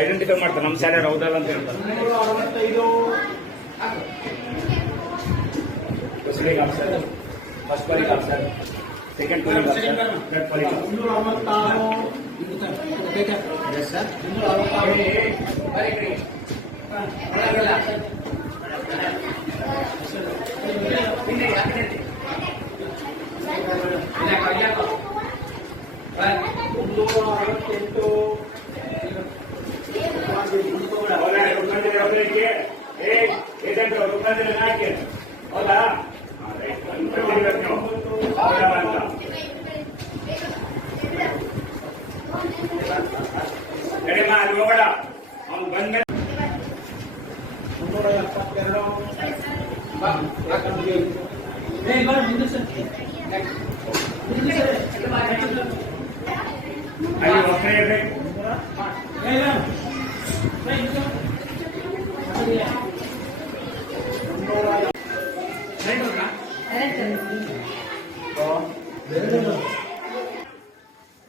Identify ಮಾಡ್ತಾರೆ ನಮ್ಮ ಶಾಲೆ ಹೌದಲ್ಲ ಅಂತ ಹೇಳ್ತಾರೆ. First polling officer second polling sir third polling officer ಮುನ್ನೂರ ಅರವತ್ತಾರು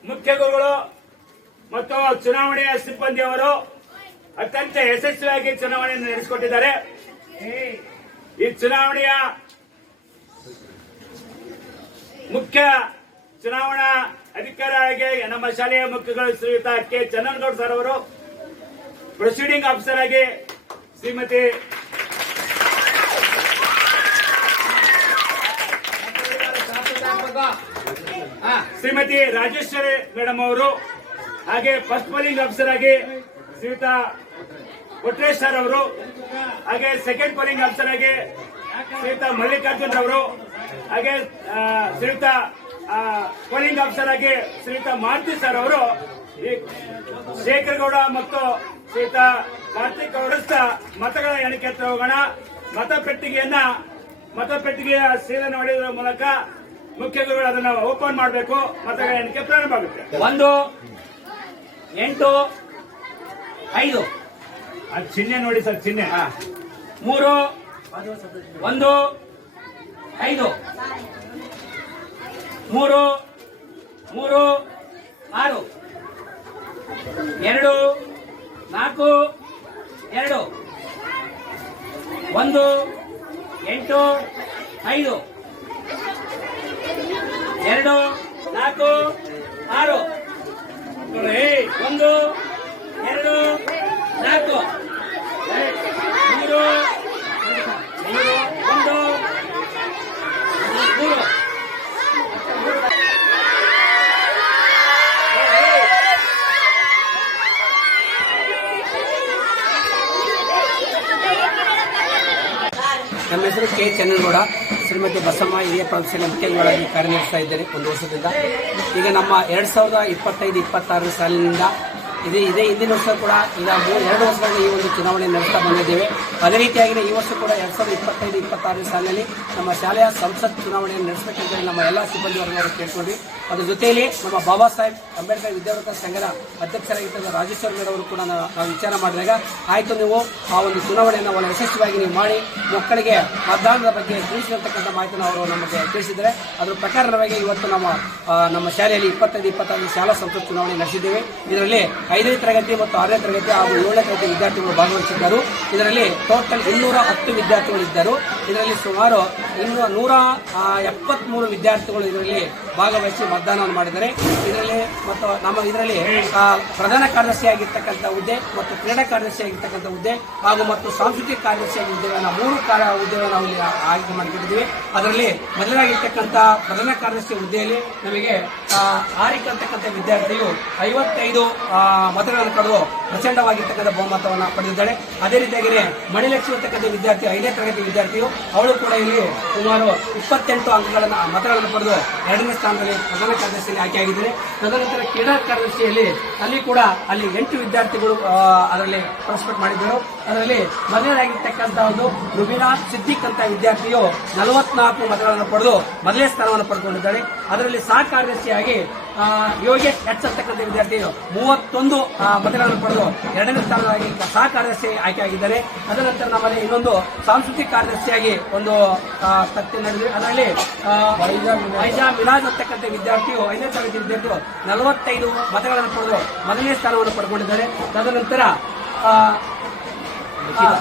ಮುಖ್ಯ ಗುರುಗಳು ಮತ್ತು ಚುನಾವಣೆಯ ಸಿಬ್ಬಂದಿಯವರು ಅತ್ಯಂತ ಯಶಸ್ವಿಯಾಗಿ ಚುನಾವಣೆಯನ್ನು ನಡೆಸಿಕೊಟ್ಟಿದ್ದಾರೆ. ಈ ಚುನಾವಣೆಯ ಮುಖ್ಯ ಚುನಾವಣಾ ಅಧಿಕಾರಿಯಾಗಿ ನಮ್ಮ ಶಾಲೆಯ ಮುಖ್ಯಗಳು ಶ್ರೀಯುತ ಕೆ. ಚನ್ನನಗೌಡ ಸರ್ ಅವರು. ಪ್ರೊಸೀಡಿಂಗ್ ಆಫೀಸರ್ ಆಗಿ ಶ್ರೀಮತಿ ಶ್ರೀಮತಿ ರಾಜೇಶ್ವರಿ ಮೇಡಮ್ ಅವರು. ಹಾಗೆ ಫಸ್ಟ್ ಪೋಲಿಂಗ್ ಆಫೀಸರ್ ಆಗಿ ಶ್ರೀಯುತ ಕೊಟ್ರೇಶ್ ಸರ್ ಅವರು. ಹಾಗೆ ಸೆಕೆಂಡ್ ಪೋಲಿಂಗ್ ಆಫೀಸರ್ ಆಗಿ ಶ್ರೀಯುತ ಮಲ್ಲಿಕಾರ್ಜುನ್ ಅವರು. ಹಾಗೆ ಶ್ರೀಯುತ ಪೋಲಿಂಗ್ ಆಫೀಸರ್ ಆಗಿ ಶ್ರೀಯುತ ಮಾರುತಿ ಸರ್ ಅವರು ಶೇಖರಗೌಡ ಶೇಖರ್ ಮತ್ತು ಶ್ರೀಯುತ ಕಾರ್ತಿಕ್ ಅವರಸ್ತ ಮತಗಳ ಎಣಿಕೆ ಹತ್ರ ಹೋಗೋಣ. ಮತಪೆಟ್ಟಿಗೆಯನ್ನ ಮತಪೆಟ್ಟಿಗೆಯ ಸೀಲನ್ನು ಹೊಡೆಯುವ ಮೂಲಕ ಮುಖ್ಯ ಗುರುಗಳು ಅದನ್ನ ಓಪನ್ ಮಾಡಬೇಕು. ಮತಗಳ ಎಣಿಕೆ ಪ್ರಾರಂಭ ಆಗುತ್ತೆ. ಒಂದು ಎಂಟು ಐದು. ಅದು ಚಿಹ್ನೆ ನೋಡಿ ಸರ್ ಚಿಹ್ನೆ. ಮೂರು ಒಂದು ಐದು. ಮೂರು ಮೂರು ಆರು. ಎರಡು ನಾಲ್ಕು ಎರಡು. ಒಂದು ಎಂಟು ಐದು. ಎರಡು ನಾಲ್ಕು ಆರು. ಒಂದು ಎರಡು ನಾಲ್ಕು. ಮೂರು ಮೂರು ಒಂದು ಮೂರು ನಮ್ಮ ಹೆಸರು ಕೆ ಚನ್ನನಗೌಡ, ಶ್ರೀಮತಿ ಬಸಮ್ಮ, ಹಿರಿಯ ಪ್ರೌಢಶಾಲೆ ಮುಖ್ಯಗಳಾಗಿ ಕಾರ್ಯನಿರ್ವಹಿಸ್ತಾ ಇದ್ದೇನೆ ಒಂದು ವರ್ಷದಿಂದ. ಈಗ ನಮ್ಮ ಎರಡ್ ಸಾವಿರದ ಇಪ್ಪತ್ತೈದು ಇಪ್ಪತ್ತಾರನೇ ಸಾಲಿನಿಂದ ಇದೇ ಇದೇ. ಹಿಂದಿನ ವರ್ಷ ಕೂಡ ಈಗ ಎರಡು ವರ್ಷಗಳಿಂದ ಈ ಒಂದು ಚುನಾವಣೆ ನಡೆಸ್ತಾ ಬಂದಿದ್ದೇವೆ. ಅದೇ ರೀತಿಯಾಗಿ ಈ ವರ್ಷ ಕೂಡ ಎರಡ್ ಸಾವಿರದ ಇಪ್ಪತ್ತೈದು, ಇಪ್ಪತ್ತಾರನೇ ಸಾಲಿನಲ್ಲಿ ನಮ್ಮ ಶಾಲೆಯ ಸಂಸತ್ ಚುನಾವಣೆಯನ್ನು ನಡೆಸಬೇಕಂತೇಳಿ ನಮ್ಮ ಎಲ್ಲ ಸಿಬ್ಬಂದಿ ವರ್ಗವನ್ನು ಕೇಳ್ಕೊಂಡ್ವಿ. ಅದ್ರ ಜೊತೆಯಲ್ಲಿ ನಮ್ಮ ಬಾಬಾ ಸಾಹೇಬ್ ಅಂಬೇಡ್ಕರ್ ವಿದ್ಯಾವರ್ಗ ಸಂಘದ ಅಧ್ಯಕ್ಷರಾಗಿದ್ದ ರಾಜೇಶ್ವರ ಮೇಡಮ್ ಅವರು ಕೂಡ ನಾವು ವಿಚಾರ ಮಾಡಿದಾಗ, ಆಯಿತು ನೀವು ಆ ಒಂದು ಚುನಾವಣೆಯನ್ನು ಒಳ್ಳೆ ಯಶಸ್ವಿಯಾಗಿ ನೀವು ಮಾಡಿ, ಮಕ್ಕಳಿಗೆ ಮತದಾನದ ಬಗ್ಗೆ ತಿಳಿಸಿರತಕ್ಕಂಥ ಮಾಹಿತಿಯನ್ನು ಅವರು ನಮಗೆ ತಿಳಿಸಿದ್ದಾರೆ. ಅದರ ಪ್ರಕಾರವಾಗಿ ಇವತ್ತು ನಮ್ಮ ನಮ್ಮ ಶಾಲೆಯಲ್ಲಿ ಇಪ್ಪತ್ತೈದು ಇಪ್ಪತ್ತಾರು ಶಾಲಾ ಸಂಸತ್ ಚುನಾವಣೆ ನಡೆಸಿದ್ದೇವೆ. ಇದರಲ್ಲಿ ಐದನೇ ತರಗತಿ ಮತ್ತು ಆರನೇ ತರಗತಿ ಹಾಗೂ ಏಳನೇ ತರಗತಿ ವಿದ್ಯಾರ್ಥಿಗಳು ಭಾಗವಹಿಸಿದ್ದರು. ಇದರಲ್ಲಿ ಟೋಟಲ್ ಇನ್ನೂರ ಹತ್ತು ವಿದ್ಯಾರ್ಥಿಗಳು ಇದ್ದರು ಇದರಲ್ಲಿ ಸುಮಾರು ಇನ್ನೂ ನೂರ ಎಪ್ಪತ್ಮೂರು ವಿದ್ಯಾರ್ಥಿಗಳು ಇದರಲ್ಲಿ ಭಾಗವಹಿಸಿ ಮತದಾನವನ್ನು ಮಾಡಿದ್ದಾರೆ. ಇದರಲ್ಲಿ ಮತ್ತು ನಮ್ಮ ಇದರಲ್ಲಿ ಪ್ರಧಾನ ಕಾರ್ಯದರ್ಶಿಯಾಗಿರ್ತಕ್ಕಂಥ ಹುದ್ದೆ ಮತ್ತು ಕ್ರೀಡಾ ಕಾರ್ಯದರ್ಶಿಯಾಗಿರ್ತಕ್ಕಂಥ ಹುದ್ದೆ ಹಾಗೂ ಮತ್ತು ಸಾಂಸ್ಕೃತಿಕ ಕಾರ್ಯದರ್ಶಿಯಾಗಿ ಹುದ್ದೆಗಳನ್ನು ಮೂರು ಕಾರ್ಯ ಹುದ್ದೆಗಳನ್ನು ನಾವು ಇಲ್ಲಿ ಆಯ್ಕೆ ಮಾಡಿಕೊಂಡಿದ್ದೀವಿ. ಅದರಲ್ಲಿ ಮೊದಲಾಗಿರ್ತಕ್ಕಂಥ ಪ್ರಧಾನ ಕಾರ್ಯದರ್ಶಿ ಹುದ್ದೆಯಲ್ಲಿ ನಮಗೆ ಆ, ಆರಿಕ್ ಅಂತಕ್ಕಂಥ ವಿದ್ಯಾರ್ಥಿಯು ಐವತ್ತೈದು ಮತಗಳನ್ನು ಪಡೆದು ಪ್ರಚಂಡವಾಗಿರ್ತಕ್ಕಂಥ ಬಹುಮತವನ್ನು ಪಡೆದಿದ್ದಾಳೆ. ಅದೇ ರೀತಿಯಾಗಿ ಮಣಿಲಕ್ಷ್ಮಿ ಅಂತಕ್ಕಂಥ ವಿದ್ಯಾರ್ಥಿ ಐದನೇ ತರಗತಿ ವಿದ್ಯಾರ್ಥಿಯು ಅವಳು ಕೂಡ ಇಲ್ಲಿ ಸುಮಾರು ಇಪ್ಪತ್ತೆಂಟು ಅಂಕಗಳನ್ನು ಮತಗಳನ್ನು ಪಡೆದು ಎರಡನೇ ಸ್ಥಾನದಲ್ಲಿ ಪ್ರಧಾನ ಕಾರ್ಯದರ್ಶಿಯಲ್ಲಿ ಆಯ್ಕೆಯಾಗಿದ್ದಾರೆ. ತದನಂತರ ಕ್ರೀಡಾ ಕಾರ್ಯದರ್ಶಿಯಲ್ಲಿ ಅಲ್ಲಿ ಕೂಡ ಅಲ್ಲಿ ಎಂಟು ವಿದ್ಯಾರ್ಥಿಗಳು ಅದರಲ್ಲಿ ಪಾರ್ಟಿಸಿಪೇಟ್ ಮಾಡಿದ್ದರು. ಅದರಲ್ಲಿ ಮೊದಲನೇದಾಗಿರ್ತಕ್ಕಂಥ ಒಂದು ರುಬಿನಾ ಸಿದ್ದಿಕ್ ಅಂತ ವಿದ್ಯಾರ್ಥಿಯು ನಲವತ್ನಾಲ್ಕು ಮತಗಳನ್ನು ಪಡೆದು ಮೊದಲನೇ ಸ್ಥಾನವನ್ನು ಪಡೆದುಕೊಂಡಿದ್ದಾರೆ ಅದರಲ್ಲಿ ಸಹ ಕಾರ್ಯದರ್ಶಿಯಾಗಿ ಯೋಗೇಶ್ ಎಚ್ ಅಂತಕ್ಕಂಥ ವಿದ್ಯಾರ್ಥಿಗಳು ಮೂವತ್ತೊಂದು ಮತಗಳನ್ನು ಪಡೆದು ಎರಡನೇ ಸ್ಥಾನವಾಗಿ ಸಹ ಕಾರ್ಯದರ್ಶಿ ಆಯ್ಕೆಯಾಗಿದ್ದಾರೆ. ಅದರ ನಂತರ ನಮ್ಮಲ್ಲಿ ಇನ್ನೊಂದು ಸಾಂಸ್ಕೃತಿಕ ಕಾರ್ಯದರ್ಶಿಯಾಗಿ ಒಂದು ತಥ್ಯ ನಡೆದಿದೆ. ಅದರಲ್ಲಿ ಐಜಾ ಮಿಲಾಜ್ ಅಂತಕ್ಕಂಥ ವಿದ್ಯಾರ್ಥಿಯು ಐದನೇ ತರಗತಿ ವಿದ್ಯಾರ್ಥಿಯು ನಲವತ್ತೈದು ಮತಗಳನ್ನು ಪಡೆದು ಮೊದಲನೇ ಸ್ಥಾನವನ್ನು ಪಡ್ಕೊಂಡಿದ್ದಾರೆ. ತದನಂತರ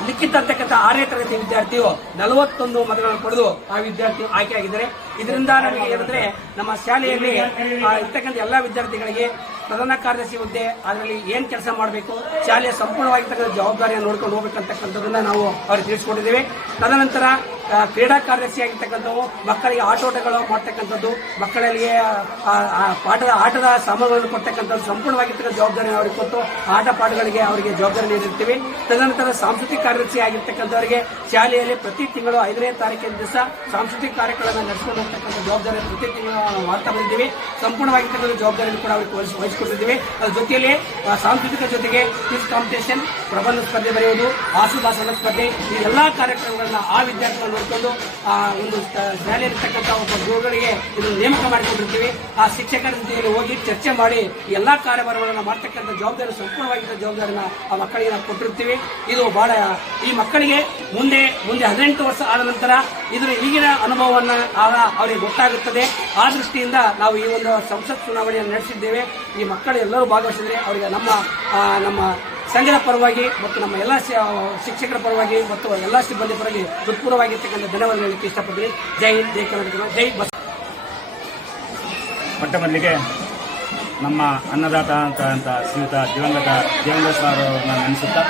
ಲಿಖಿತ್ ಅಂತಕ್ಕಂಥ ಆರನೇ ತರಗತಿ ವಿದ್ಯಾರ್ಥಿಯು ನಲವತ್ತೊಂದು ಮತಗಳನ್ನು ಪಡೆದು ಆ ವಿದ್ಯಾರ್ಥಿ ಆಯ್ಕೆಯಾಗಿದ್ದಾರೆ. ಇದರಿಂದ ನಮಗೆ ಏನಂದ್ರೆ ನಮ್ಮ ಶಾಲೆಯಲ್ಲಿ ಇರ್ತಕ್ಕಂಥ ಎಲ್ಲಾ ವಿದ್ಯಾರ್ಥಿಗಳಿಗೆ ಪ್ರಧಾನ ಕಾರ್ಯದರ್ಶಿ ಹುದ್ದೆ ಅದರಲ್ಲಿ ಏನ್ ಕೆಲಸ ಮಾಡಬೇಕು ಶಾಲೆಯ ಸಂಪೂರ್ಣವಾಗಿರ್ತಕ್ಕಂಥ ಜವಾಬ್ದಾರಿಯನ್ನು ನೋಡ್ಕೊಂಡು ಹೋಗ್ಬೇಕಂತಕ್ಕಂಥದ್ದನ್ನ ನಾವು ಅವ್ರಿಗೆ ತಿಳಿಸ್ಕೊಂಡಿದ್ದೇವೆ. ತದನಂತರ ಕ್ರೀಡಾ ಕಾರ್ಯದರ್ಶಿ ಆಗಿರ್ತಕ್ಕಂಥವು ಮಕ್ಕಳಿಗೆ ಆಟೋಟಗಳು ಮಾಡ್ತಕ್ಕಂಥದ್ದು ಮಕ್ಕಳಲ್ಲಿ ಪಾಠದ, ಆಟದ ಸಾಮಾನುಗಳನ್ನು ಕೊಡ್ತಕ್ಕಂಥದ್ದು ಸಂಪೂರ್ಣವಾಗಿರ್ತಕ್ಕಂಥ ಜವಾಬ್ದಾರಿ ಅವರಿಗೆ ಕೊಟ್ಟು ಆಟ ಪಾಠಗಳಿಗೆ ಅವರಿಗೆ ಜವಾಬ್ದಾರಿ ನೀಡಿರ್ತೀವಿ. ತದನಂತರ ಸಾಂಸ್ಕೃತಿಕ ಕಾರ್ಯದರ್ಶಿ ಆಗಿರ್ತಕ್ಕಂಥವರಿಗೆ ಶಾಲೆಯಲ್ಲಿ ಪ್ರತಿ ತಿಂಗಳು ಐದನೇ ತಾರೀಕಿನ ದಿವಸ ಸಾಂಸ್ಕೃತಿಕ ಕಾರ್ಯಕ್ರಮ ನಡೆಸಿಕೊಂಡು ಹೋಗ್ತಕ್ಕಂಥ ಜವಾಬ್ದಾರಿ ಪ್ರತಿ ತಿಂಗಳು ಮಾಡ್ತಾ ಬಂದಿದ್ದೀವಿ. ಸಂಪೂರ್ಣವಾಗಿರ್ತಕ್ಕಂಥ ಜವಾಬ್ದಾರಿಯನ್ನು ಕೂಡ ಅವರಿಗೆ ವಹಿಸಿಕೊಂಡಿದ್ದೀವಿ ಅದರ ಜೊತೆಯಲ್ಲಿ ಸಾಂಸ್ಕೃತಿಕ ಜೊತೆಗೆ ಕ್ವಿಜ್ ಕಾಂಪಿಟೇಷನ್, ಪ್ರಬಂಧ ಸ್ಪರ್ಧೆ ಬರೆಯುವುದು ಆಸುಭಾಷಣ ಸ್ಪರ್ಧೆ, ಈ ಎಲ್ಲಾ ಕಾರ್ಯಕ್ರಮಗಳನ್ನ ಆ ವಿದ್ಯಾರ್ಥಿಗಳು ನೋಡಿಕೊಂಡು ಆ, ಒಂದು ಶಾಲೆ ಶಾಲೆಯಲ್ಲಿರ್ತಕ್ಕಂಥ ಒಬ್ಬ ಗುರುಗಳಿಗೆ ಇದನ್ನು ನೇಮಕ ಮಾಡಿಕೊಂಡಿರ್ತೀವಿ. ಆ ಶಿಕ್ಷಕರ ಜೊತೆಯಲ್ಲಿ ಹೋಗಿ ಚರ್ಚೆ ಮಾಡಿ ಎಲ್ಲಾ ಕಾರ್ಯಭಾರಗಳನ್ನು ಮಾಡ್ತಕ್ಕಂಥ ಜವಾಬ್ದಾರಿ, ಸಂಪೂರ್ಣವಾಗಿದ್ದ ಜವಾಬ್ದಾರಿನ ಆ ಮಕ್ಕಳಿಗೆ ನಾವು ಕೊಟ್ಟಿರ್ತೀವಿ. ಇದು ಬಹಳ, ಈ ಮಕ್ಕಳಿಗೆ ಮುಂದೆ ಮುಂದೆ ಹದಿನೆಂಟು ವರ್ಷ ಆದ ನಂತರ ಇದರ ಈಗಿನ ಅನುಭವವನ್ನ ಅವರಿಗೆ ಗೊತ್ತಾಗುತ್ತದೆ. ಆ ದೃಷ್ಟಿಯಿಂದ ನಾವು ಈ ಒಂದು ಸಂಸತ್ ಚುನಾವಣೆಯನ್ನು ನಡೆಸಿದ್ದೇವೆ. ಈ ಮಕ್ಕಳು ಎಲ್ಲರೂ ಭಾಗವಹಿಸಿದ್ರೆ ಅವರಿಗೆ ನಮ್ಮ ನಮ್ಮ ಸಂಘದ ಪರವಾಗಿ ಮತ್ತು ನಮ್ಮ ಎಲ್ಲ ಶಿಕ್ಷಕರ ಪರವಾಗಿ ಮತ್ತು ಎಲ್ಲ ಸಿಬ್ಬಂದಿ ಪರವಾಗಿ ಹೃತ್ಪೂರ್ವವಾಗಿರ್ತಕ್ಕಂಥ ಧನ್ಯವಾದ ಹೇಳಲಿಕ್ಕೆ ಇಷ್ಟಪಡ್ತೀನಿ. ಜೈ ಹಿಂದ್, ಜೈ ಕರ್ನಾಟಕ, ಜೈ ಬಸ್ ಮೊಟ್ಟ ಮೊದಲಿಗೆ ನಮ್ಮ ಅನ್ನದಾತ ಅಂತ ಅಂತ ಶ್ರೀಯುತ ದಿವಂಗತ ದೇವೇಂದ್ರ ಸರ್ ನೆನೆಸುತ್ತಾ,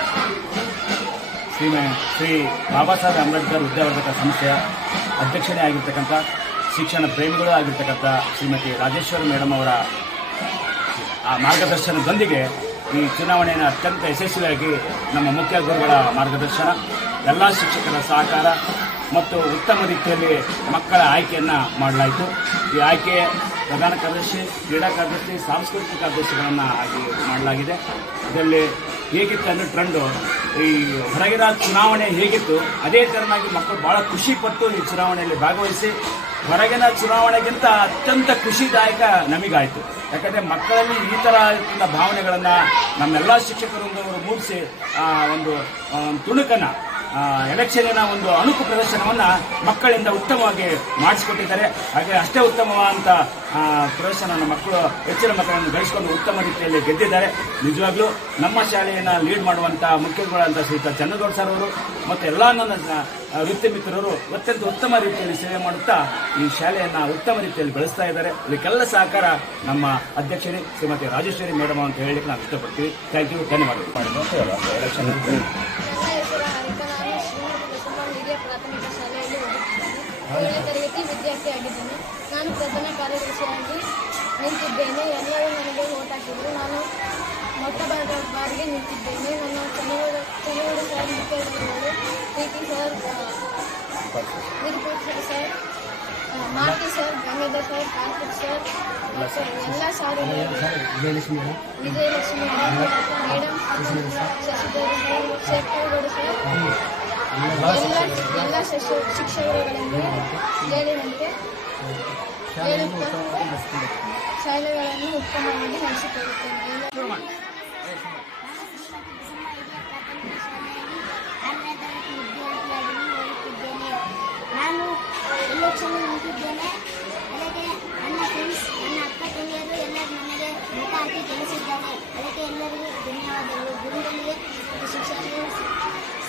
ಶ್ರೀಮೆ ಶ್ರೀ ಬಾಬಾ ಸಾಹೇಬ್ ಅಂಬೇಡ್ಕರ್ ವಿದ್ಯಾವರ್ಧಕ ಸಂಸ್ಥೆಯ ಅಧ್ಯಕ್ಷನೇ ಆಗಿರ್ತಕ್ಕಂಥ ಶಿಕ್ಷಣ ಪ್ರೇಮಿಗಳು ಆಗಿರ್ತಕ್ಕಂಥ ಶ್ರೀಮತಿ ರಾಜೇಶ್ವರಿ ಮೇಡಮ್ ಅವರ ಆ ಮಾರ್ಗದರ್ಶನದೊಂದಿಗೆ ಈ ಚುನಾವಣೆಯನ್ನು ಅತ್ಯಂತ ಯಶಸ್ವಿಯಾಗಿ ನಮ್ಮ ಮುಖ್ಯ ಗುರುಗಳ ಮಾರ್ಗದರ್ಶನ, ಎಲ್ಲ ಶಿಕ್ಷಕರ ಸಹಕಾರ ಮತ್ತು ಉತ್ತಮ ರೀತಿಯಲ್ಲಿ ಮಕ್ಕಳ ಆಯ್ಕೆಯನ್ನು ಮಾಡಲಾಯಿತು. ಈ ಆಯ್ಕೆ ಪ್ರಧಾನ ಕಾರ್ಯದರ್ಶಿ, ಕ್ರೀಡಾ ಕಾರ್ಯದರ್ಶಿ, ಸಾಂಸ್ಕೃತಿಕ ಕಾರ್ಯದರ್ಶಿಗಳನ್ನು ಆಗಿ ಮಾಡಲಾಗಿದೆ. ಇದರಲ್ಲಿ ಹೇಗಿತ್ತು ಅಂದರೆ ಟ್ರೆಂಡು ಈ ಹೊರಗಿನ ಚುನಾವಣೆ ಹೇಗಿತ್ತು, ಅದೇ ಥರನಾಗಿ ಮಕ್ಕಳು ಬಹಳ ಖುಷಿಪಟ್ಟು ಈ ಚುನಾವಣೆಯಲ್ಲಿ ಭಾಗವಹಿಸಿ ಹೊರಗಿನ ಚುನಾವಣೆಗಿಂತ ಅತ್ಯಂತ ಖುಷಿದಾಯಕ ನಮಗಾಯಿತು. ಯಾಕಂದರೆ ಮಕ್ಕಳಲ್ಲಿ ಈ ಥರ ಭಾವನೆಗಳನ್ನು ನಮ್ಮೆಲ್ಲ ಶಿಕ್ಷಕರೊಂದವರು ಮೂಡಿಸಿ ಒಂದು ತುಣುಕನ್ನು ಎಲೆಕ್ಷನಿನ ಒಂದು ಅಣುಕು ಪ್ರದರ್ಶನವನ್ನು ಮಕ್ಕಳಿಂದ ಉತ್ತಮವಾಗಿ ಮಾಡಿಸಿಕೊಟ್ಟಿದ್ದಾರೆ. ಹಾಗೆ ಅಷ್ಟೇ ಉತ್ತಮವಾದಂಥ ಪ್ರದರ್ಶನ ಮಕ್ಕಳು ಹೆಚ್ಚಿನ ಮಕ್ಕಳನ್ನು ಗಳಿಸಿಕೊಂಡು ಉತ್ತಮ ರೀತಿಯಲ್ಲಿ ಗೆದ್ದಿದ್ದಾರೆ. ನಿಜವಾಗ್ಲೂ ನಮ್ಮ ಶಾಲೆಯನ್ನು ಲೀಡ್ ಮಾಡುವಂಥ ಮುಖ್ಯಗಳಂತ ಶ್ರೀಯುತ ಚಂದ್ರಗೌಡ ಸರ್ ಅವರು ಮತ್ತು ಎಲ್ಲ ನನ್ನ ವೃತ್ತಿ ಮಿತ್ರರು ಅತ್ಯಂತ ಉತ್ತಮ ರೀತಿಯಲ್ಲಿ ಸೇವೆ ಮಾಡುತ್ತಾ ಈ ಶಾಲೆಯನ್ನು ಉತ್ತಮ ರೀತಿಯಲ್ಲಿ ಬೆಳೆಸ್ತಾ ಇದ್ದಾರೆ. ಇದಕ್ಕೆಲ್ಲ ಸಹಕಾರ ನಮ್ಮ ಅಧ್ಯಕ್ಷರೇ ಶ್ರೀಮತಿ ರಾಜೇಶ್ವರಿ ಮೇಡಮ್ ಅಂತ ಹೇಳಲಿಕ್ಕೆ ನಾವು ಇಷ್ಟಪಡ್ತೀವಿ ಥ್ಯಾಂಕ್ ಯು. ಧನ್ಯವಾದಗಳು. ಏಳನೇ ತರಗತಿ ವಿದ್ಯಾರ್ಥಿಯಾಗಿದ್ದೇನೆ ನಾನು ಪ್ರಧಾನ ಕಾರ್ಯದರ್ಶಿಯಾಗಿ ನಿಂತಿದ್ದೇನೆ. ಎಲ್ಲರೂ ನನಗೆ ಓಟ್ ಹಾಕಿದರು. ನಾನು ಮೊಟ್ಟ ಬಾರ ಬಾರಿಗೆ ನಿಂತಿದ್ದೇನೆ. ನನ್ನ ಚನ್ನಗೌಡ ಚನ್ನಗೌಡ ಸರ್ ಮುಖ್ಯ ಗುರುಗಳು Preethi sir Nirupeksha sir Maruti sir Gangadhar sir, Karthik sir ಎಲ್ಲ ಶಾಲೆಗಳು Vijayalakshmi madam Shashidhar sir Shekaragouda sir ಎಲ್ಲ ಎಲ್ಲ ಶಿಕ್ಷ- ಶಿಕ್ಷಕರುಗಳಿಗೆ ಹೇಳಿದಂತೆ ಹೇಳುತ್ತಾ ಶಾಲೆಗಳನ್ನು ಉತ್ತಮವಾಗಿ ನಡೆಸಿಕೊಳ್ಳುತ್ತೇನೆ ನಾನು ಎಲೆಕ್ಷನ್ ನಿಂತಿದ್ದೇನೆ ಅದಕ್ಕೆ ನನ್ನ ಫ್ರೆಂಡ್ಸ್ ನನ್ನ ಅಕ್ಕ ತಂಗಿಯರು ನನಗೆ ಹಾಕಿ ತಿಳಿಸಿದ್ದಾರೆ ಅದಕ್ಕೆ ಎಲ್ಲರಿಗೂ ಧನ್ಯವಾದಗಳು ಗುರುಗಳಿಗೆ ಶಿಕ್ಷಕರು